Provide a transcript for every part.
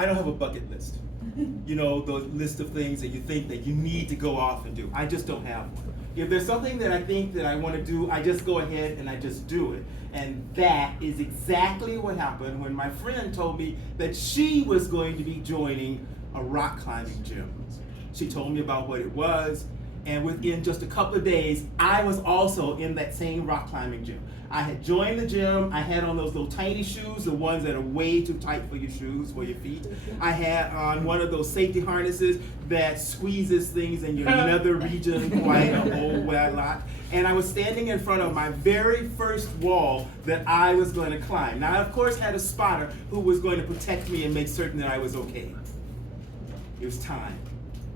I don't have a bucket list. You know, the list of things that you think that you need to go off and do. I just don't have one. If there's something that I think that I want to do, I just go ahead and I just do it. And that is exactly what happened when my friend told me that she was going to be joining a rock climbing gym. She told me about what it was, and within just a couple of days, I was also in that same rock climbing gym. I had joined the gym. I had on those little tiny shoes, the ones that are way too tight for your shoes, for your feet. I had on one of those safety harnesses that squeezes things in your nether region quite a whole lot. And I was standing in front of my very first wall that I was going to climb. Now, I, of course, had a spotter who was going to protect me and make certain that I was okay. It was time.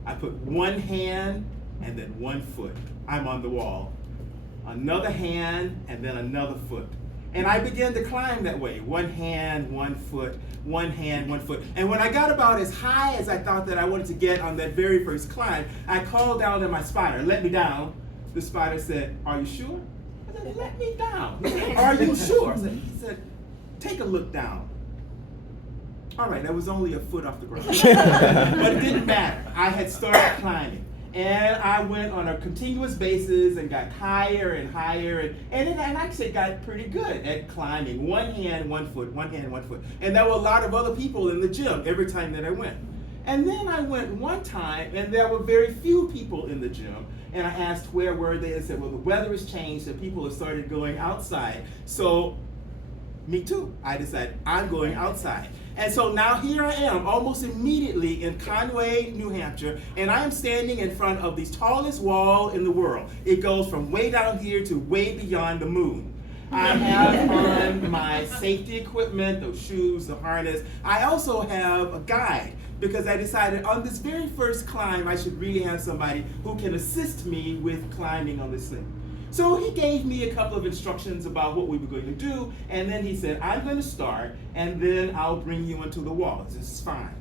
I put one hand and then one foot. I'm on the wall. Another hand, and then another foot. And I began to climb that way. One hand, one foot, one hand, one foot. And when I got about as high as I thought that I wanted to get on that very first climb, I called down to my spotter, let me down. The spotter said, are you sure? I said, let me down. He said, are you sure? He said, take a look down. All right, that was only a foot off the ground. But it didn't matter. I had started climbing. And I went on a continuous basis and got higher and higher, and actually got pretty good at climbing. One hand, one foot, one hand, one foot. And there were a lot of other people in the gym every time that I went. And then I went one time, and there were very few people in the gym. And I asked where were they, and said, well, the weather has changed, and people have started going outside. So, me too. I decided I'm going outside. And so now here I am, almost immediately in Conway, New Hampshire, and I am standing in front of the tallest wall in the world. It goes from way down here to way beyond the moon. I have on my safety equipment, those shoes, the harness. I also have a guide because I decided on this very first climb I should really have somebody who can assist me with climbing on this thing. So he gave me a couple of instructions about what we were going to do, and then he said, I'm going to start, and then I'll bring you into the wall. This is fine.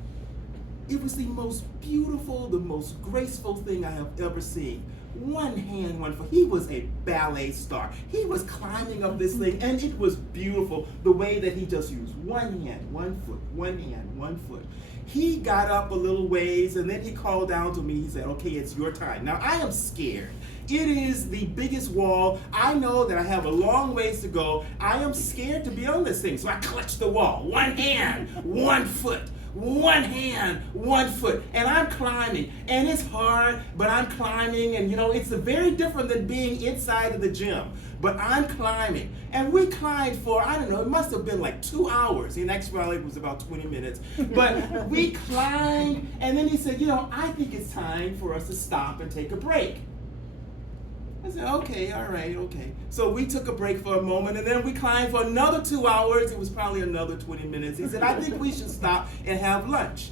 It was the most beautiful, the most graceful thing I have ever seen. One hand, one foot. He was a ballet star. He was climbing up this thing, and it was beautiful the way that he just used one hand, one foot, one hand, one foot. He got up a little ways, and then he called down to me. He said, okay, it's your time. Now, I am scared. It is the biggest wall. I know that I have a long ways to go. I am scared to be on this thing, so I clutch the wall. One hand, one foot. One hand, one foot, and I'm climbing, and it's hard, but I'm climbing, and you know, it's very different than being inside of the gym, but I'm climbing, and we climbed for, I don't know, it must have been like 2 hours. The next rally was about 20 minutes, but we climbed, and then he said, you know, I think it's time for us to stop and take a break. I said, okay, all right, okay. So we took a break for a moment, and then we climbed for another 2 hours. It was probably another 20 minutes. He said, I think we should stop and have lunch.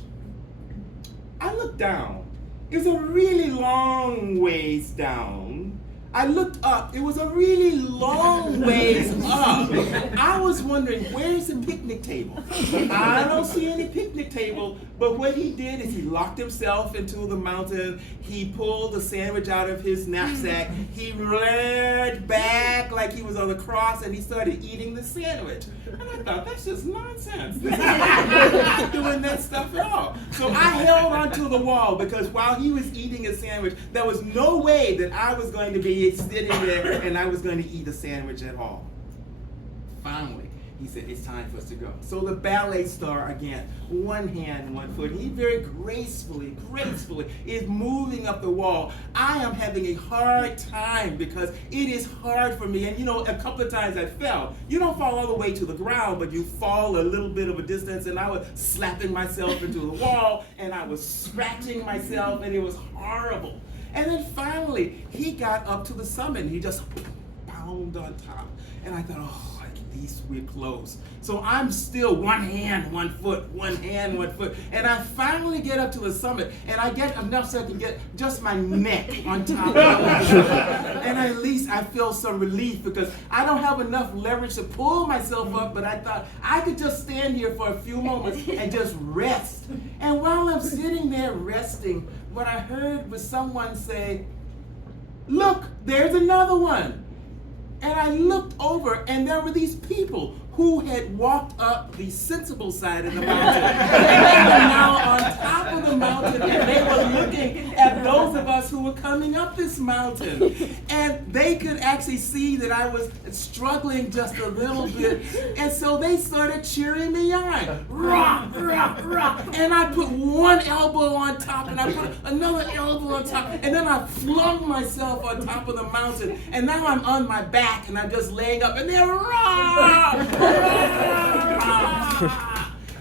I looked down. It was a really long ways down. I looked up. It was a really long ways up. I was wondering, where's the picnic table? I don't see any picnic table, but what he did is he locked himself into the mountain. He pulled the sandwich out of his knapsack. He reared back like he was on the cross, and he started eating the sandwich. And I thought, that's just nonsense. I'm not doing that stuff at all. So I held onto the wall because while he was eating a sandwich, there was no way that I was going to be sitting there and I was going to eat a sandwich at all. Finally, he said, it's time for us to go. So the ballet star again, one hand, one foot. He very gracefully is moving up the wall. I am having a hard time because it is hard for me. And you know, a couple of times I fell. You don't fall all the way to the ground, but you fall a little bit of a distance, and I was slapping myself into the wall, and I was scratching myself, and it was horrible. And then finally, he got up to the summit, and he just bound on top. And I thought, oh, at least we're close. So I'm still one hand, one foot, one hand, one foot. And I finally get up to the summit, and I get enough so I can get just my neck on top of it. And at least I feel some relief because I don't have enough leverage to pull myself up, but I thought I could just stand here for a few moments and just rest. And while I'm sitting there resting, what I heard was someone say, look, there's another one. And I looked over, and there were these people who had walked up the sensible side of the mountain. And they were now on top of the mountain, and they were looking at those of us who were coming up this mountain. And they could actually see that I was struggling just a little bit. And so they started cheering me on. Rah, rah, rah. And I put one elbow on top, and I put another elbow on top, and then I flung myself on top of the mountain. And now I'm on my back, and I'm just laying up, and they're rah!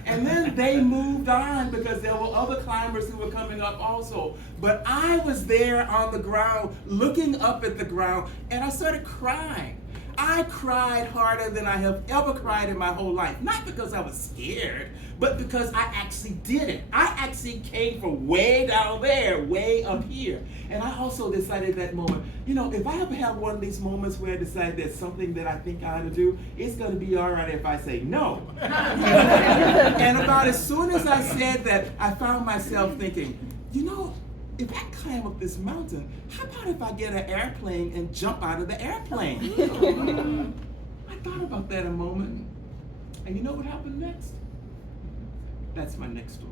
And then they moved on because there were other climbers who were coming up also. But I was there on the ground, looking up at the ground, and I started crying. I cried harder than I have ever cried in my whole life. Not because I was scared, but because I actually did it. I actually came from way down there, way up here. And I also decided that moment, you know, if I ever have one of these moments where I decide there's something that I think I ought to do, it's going to be all right if I say no. And about as soon as I said that, I found myself thinking, you know, if I climb up this mountain, how about if I get an airplane and jump out of the airplane? I thought about that a moment. And you know what happened next? That's my next story.